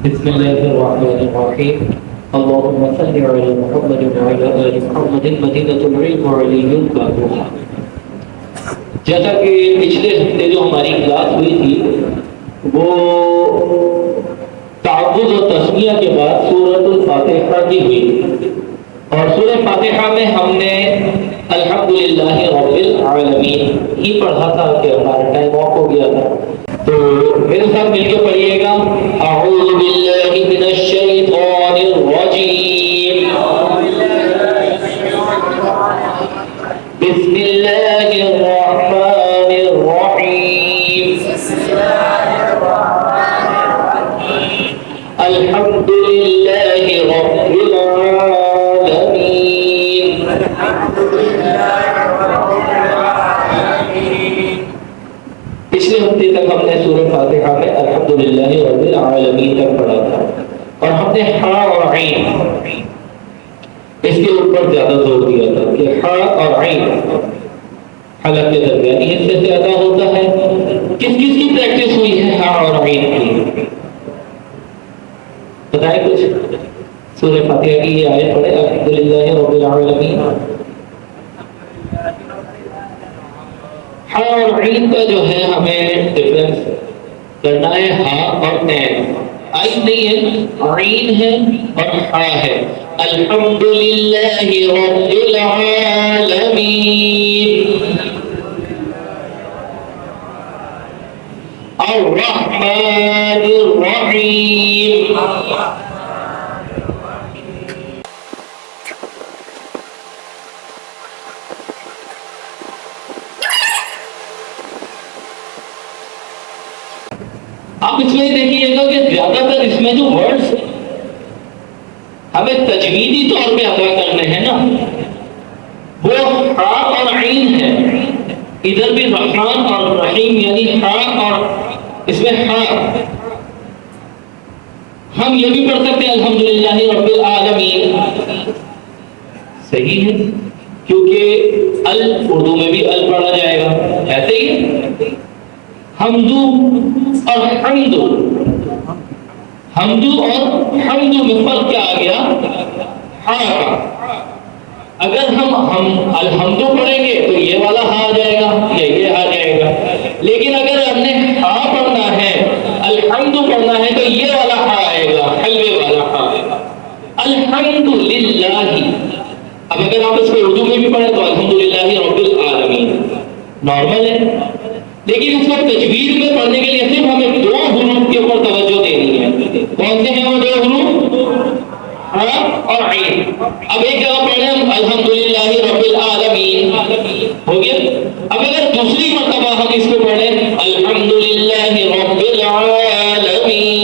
بسم الله الرحمن الرحيم اللهم صل على محمد وعلى آل محمد مدينة العلم وعلي بابها. جیسا کہ پچھلے ہفتے جو ہماری کلاس ہوئی تھی وہ تعوذ و تسمیہ کے بعد سورۃ الفاتحہ کی ہوئی، اور سورہ فاتحہ میں ہم نے الحمدللہ رب العالمین ہی پڑھا تھا کہ ہمارا ٹائم آف ہو گیا تھا. تو میرے ساتھ مل کے پڑھیے گا اعوذ باللہ من الشیطان الرجیم بسم اللہ الرحمن الرحیم الحمد للہ رب العالمین. پچھلے ہفتے تک ہم نے سورہ فاتحہ میں الحمدللہ رب العالمین تک پڑھا تھا، اور ہم نے ہا اور عین اس کے اوپر زیادہ زور دیا تھا کہ ہا اور عین حلق کے درمیانی حصے سے ادا ہوتا ہے. کس کس کی پریکٹس ہوئی ہے ہا اور عین کی؟ بتائیں کچھ. سورہ فاتحہ کی یہ آیت پڑھے الحمدللہ رب العالمین. ہا اور عین کا جو ہے ہمیں ڈفرنس کرنا ہے. ہا اور عین، عین نہیں ہے، عین ہے اور ہا ہے. الحمدللہ رب العالمین. الرحمن الرحیم. آپ اس میں دیکھیے گا کہ زیادہ تر اس میں جو ورڈز ہمیں تجویدی طور پہ ادا کرنے ہیں نا، وہ ہا اور عین ہے. ادھر بھی رحمان اور رحیم یعنی ہا، اور اس میں ہا. ہم یہ بھی پڑھ سکتے ہیں الحمدللہ رب العالمین، صحیح ہے، کیونکہ ال اردو میں بھی ال پڑھا جائے گا. ایسے ہی حمدو اور حمدو، حمدو اور حمدو میں فرق کیا آ گیا؟ ہا کا. اگر ہم الحمدو پڑھیں گے تو یہ والا ہا آ جائے گا یا یہ آ جائے گا، لیکن اگر ہم نے ہا پڑھنا ہے، الحمدو پڑھنا ہے، تو یہ والا ہا آئے گا، حلوے والا ہا. الحمدللہ. اب اگر آپ اس کو اردو میں بھی پڑھیں تو الحمدللہ رب العالمین نارمل ہے، لیکن اس کو تجوید میں پڑھنے کے لیے صرف ہمیں دو حروف کے اوپر توجہ دینی ہے. کون سے ہیں وہ دو حروف؟ ہا اور عین. اب ایک جگہ پڑھیں ہم الحمدللہ رب العالمین، ہو گیا. اب اگر دوسری مرتبہ ہم اس کو پڑھیں الحمدللہ رب العالمین،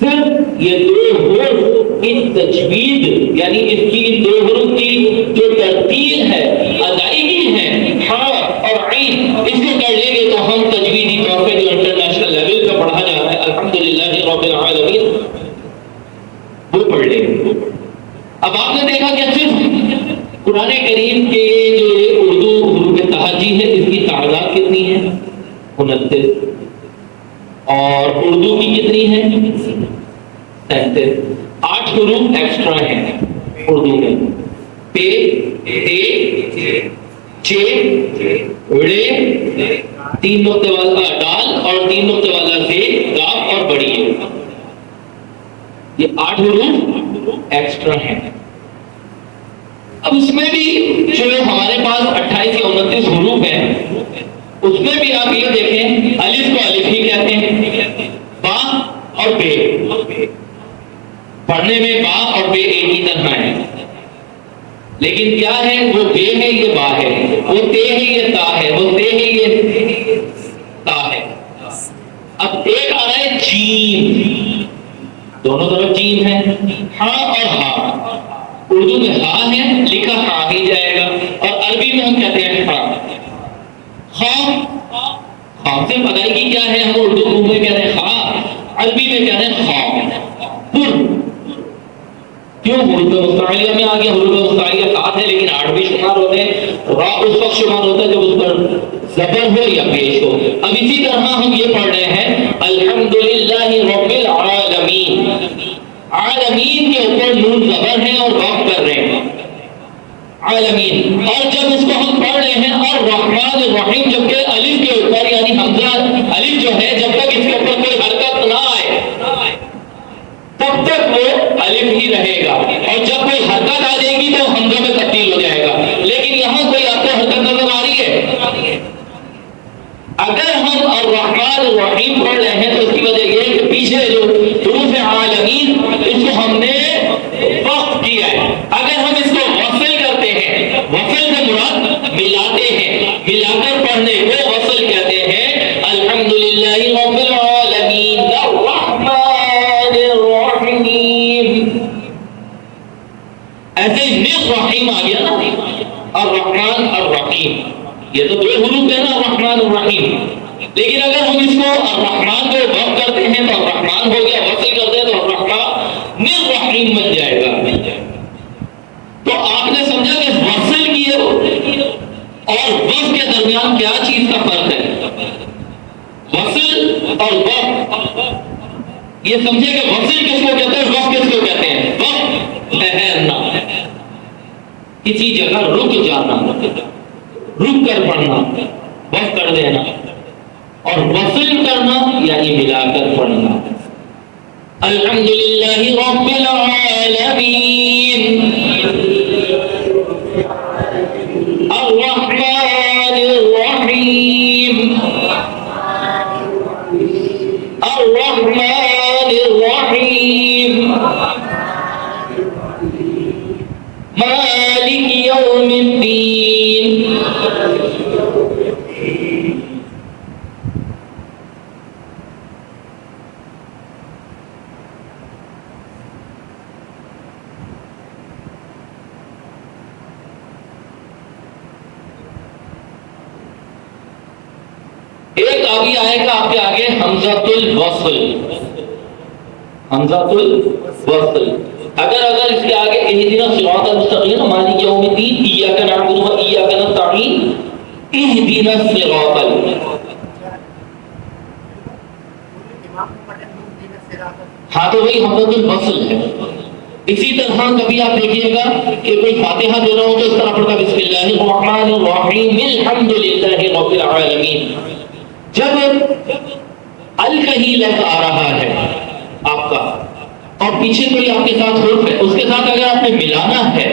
صرف یہ دو حروف کی تجوید یعنی اس کی ان دو حروف کی جو ترتیل ہے، ادائیگی ہے، ہا اور عین، اس کو کر لیں گے تو ہم تجویدی طور پہ جو انٹرنیشنل لیول پہ پڑھا جا رہا ہے الحمدللہ رب العالمین وہ پڑھ لیں گے. اب آپ نے دیکھا کہ صرف قرآن کریم کے جو اردو حروف تہجی ہے اس کی تعداد کتنی ہے؟ 29. اور اردو کی کتنی ہے؟ 37. 8 حروف ایکسٹرا ہیں اردو میں. پے، تے، چے، رے، 3 نقطے والا ڈال اور 3 نقطے والا زے، کاف اور بڑی ہے. یہ 8 حروف ایکسٹرا ہیں. اب اس میں بھی جو ہمارے پاس 28 یا 29 حروف ہیں، اس میں بھی آپ یہ دیکھیں الف کو الف ہی کہتے ہیں، با اور بے. پڑھنے میں با اور بے ایک ہی طرح ہے، لیکن کیا ہے؟ وہ بے ہے، یہ با ہے. وہ تے ہے، یہ تا ہے. وہ تے ہے، یہ تا ہے. اب ایک آ رہا ہے جیم، دونوں طرف جیم ہے. ہا اور ہا، اردو میں ہا ہے، لکھا ہا ہی جائے گا، اور عربی میں ہم کہتے ہیں ہا. خا، خا سے ادائیگی کیا ہے؟ ہم اردو میں کہتے ہیں خا، عربی میں کہتے ہیں خا. پر، کیوں حروف مستعلیہ میں آ گیا؟ حروف مستعلیہ 7 ہے لیکن 8 بھی شمار ہوتے ہیں. را اس وقت شمار ہوتا ہے جب اس پر زبر ہو یا پیش ہو. اب اسی طرح ہم یہ پڑھ رہے ہیں الحمدللہ رب العالمین یہ تو دو حروف ہے نا الرحمن الرحیم، لیکن اگر ہم اس کو الرحمن کو وقف کرتے ہیں تو الرحمن ہو گیا، وصل کرتے ہیں تو الرحمن الرحیم بن جائے گا۔ تو آپ نے سمجھا کہ وصل کیے اور وقف کے درمیان کیا چیز کا فرق ہے؟ وصل اور وقف، یہ سمجھے کہ وصل کس کو کہتے ہیں، وقف کس کو کہتے ہیں؟ وقف ٹھہرنا، کسی جگہ رک جانا، رک کر پڑھنا، وقف کر دینا، اور وصل کرنا یعنی ملا کر پڑھنا۔ الحمدللہ رب العالمین الرحمن الرحیم الرحمن الرحیم مالک یوم الدین۔ ایک ابھی آئے گا آپ کے آگے حمزۃ الوصل، حمزۃ الوصل۔ اگر اس کے آگے اہدنا الصراط المستقیم مالک یوم الدین ایاک نعبد و ایاک نستعین اہدنا الصراط، ہاں تو وہی حمزۃ الوصل ہے۔ اسی طرح کبھی آپ دیکھیے گا کہ کوئی فاتحہ دے رہا ہو تو اس طرح پڑھتا بسم اللہ الرحمن الرحیم الحمدللہ رب العالمین۔ جب ال کا ہی لفظ آ رہا ہے آپ کا اور پیچھے کوئی آپ کے ساتھ حرف ہے، اس کے ساتھ اگر آپ نے ملانا ہے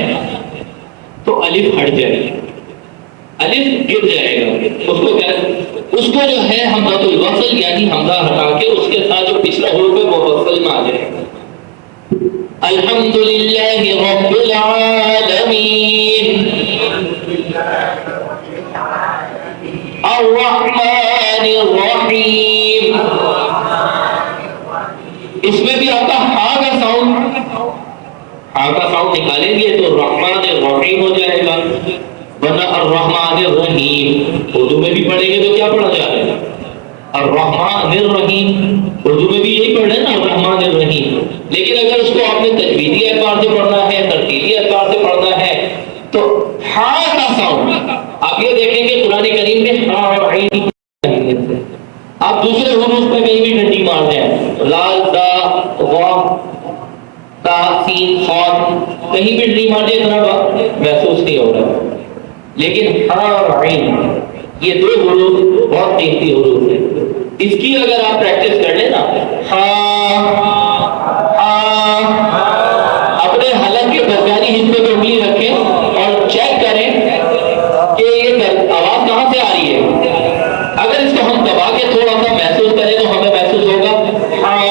تو الف ہٹ جائے گا، الف گر جائے گا، اس کو جو ہے حمزۃ الوصل یعنی حمزہ ہٹا کے اس کے ساتھ جو پچھلا حرف ہے وہ وصل میں آ جائے گا۔ الحمدللہ رب العالمین الرحمن الرحیم۔ اس میں بھی آپ کا ہاں کا ساؤنڈ، ہاں کا ساؤنڈ نکالیں گے تو الرحمن الرحیم ہو جائے گا، ورنہ الرحمن الرحیم اردو میں بھی پڑھیں گے تو کیا پڑھا جا رہا ہے؟ الرحمن الرحیم، اردو میں بھی یہی پڑھ رہے ہیں نا الرحمن الرحیم، لیکن اگر اس کو آپ نے تجویدی اعتبار سے پڑھنا ہے، ترتیبی اعتبار سے پڑھنا ہے تو ہاں کا ساؤنڈ آپ یہ دیکھیں گے قرآن کریم میں ہاں اور عین، آپ دوسرے حروف پہ کہیں بھی ڈنڈی مار دیں، لال دا وا تا سین صاد کہیں بھی ڈنڈی مار دیں اتنا محسوس نہیں ہو رہا، لیکن ہاں اور عین یہ دو حروف بہت قیمتی حروف ہیں، اس کی اگر آپ پریکٹس کر لیں نا، اپنے حلق کے درمیانی حصے پہ انگلی رکھیں اور چیک کریں کہ یہ آواز کہاں سے آ رہی ہے۔ اگر اس کو ہم دبا کے تھوڑا سا محسوس کریں تو ہمیں محسوس ہوگا ہم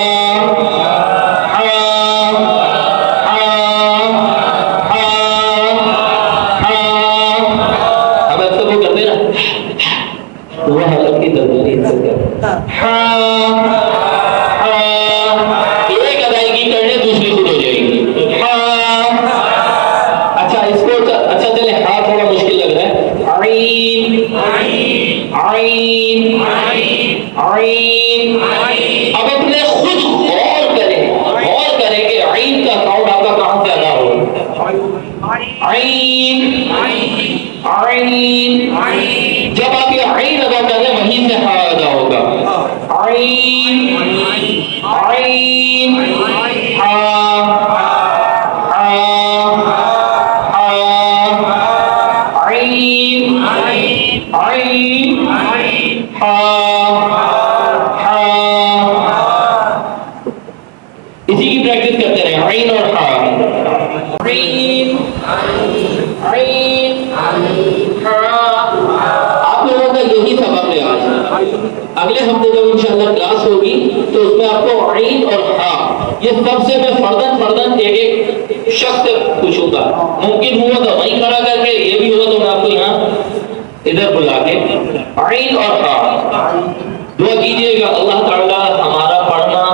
اکثر وہ کرتے نا، وہ حلق کی درمیانی حصے پہ ایک ادائیگی کرنے دوسری خود ہو جائے گی۔ اچھا اس کو اچھا چلے ہاں تھوڑا مشکل لگ رہا ہے، عین عین عین۔ اب اپنے خود غور کریں کہ عین کا ساؤنڈ آپ کا کہاں سے ادا ہو، عین عین، جب آپ یہ عین ادا کریں وہیں سے ہاں ادا ہوگا، عین عین ہاں ہاں ہاں، عین عین ہاں ہاں، اسی کی پریکٹس کرتے رہیں، عین اور ہاں، عین عین ہاں۔ آپ لوگوں کا یہی سبق ہے آج، اگلے ہفتے جب انشاءاللہ کلاس ہوگی تو اس میں آپ کو عین اور ہاں یہ سب سے میں فردن ایک شخص سے پوچھوں گا، ممکن ہوا تو وہیں کھڑا کر کے، یہ بھی ہوا تو میں آپ کو یہاں ادھر بلا کے عین اور ہاں دعا کیجئے گا۔ اللہ تعالیٰ ہمارا پڑھنا،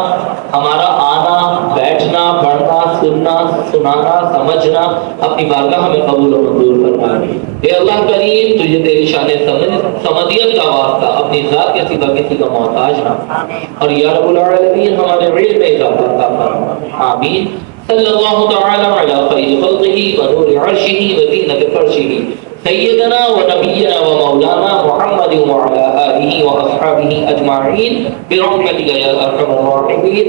ہمارا آنا، بیٹھنا، پڑھنا، سننا سنانا سمجھنا اپنی بارگاہ میں قبول و منظور فرما۔ اے اللہ کریم تجھے تیری شان سمدیت کا واسطہ اپنی ذات کے سوا کسی کا محتاج نہ، اور یا رب العالمین ہمارے علم میں اضافہ فرما، آمین۔ صلی اللہ تعالی علی خیر خلقہ ونور عرشہ وزینۃ فرشہ سیدنا و نبینا و مولانا محمد وعلی آلہ و اصحابہ اجمعین برحمتک یا ارحم الراحمین۔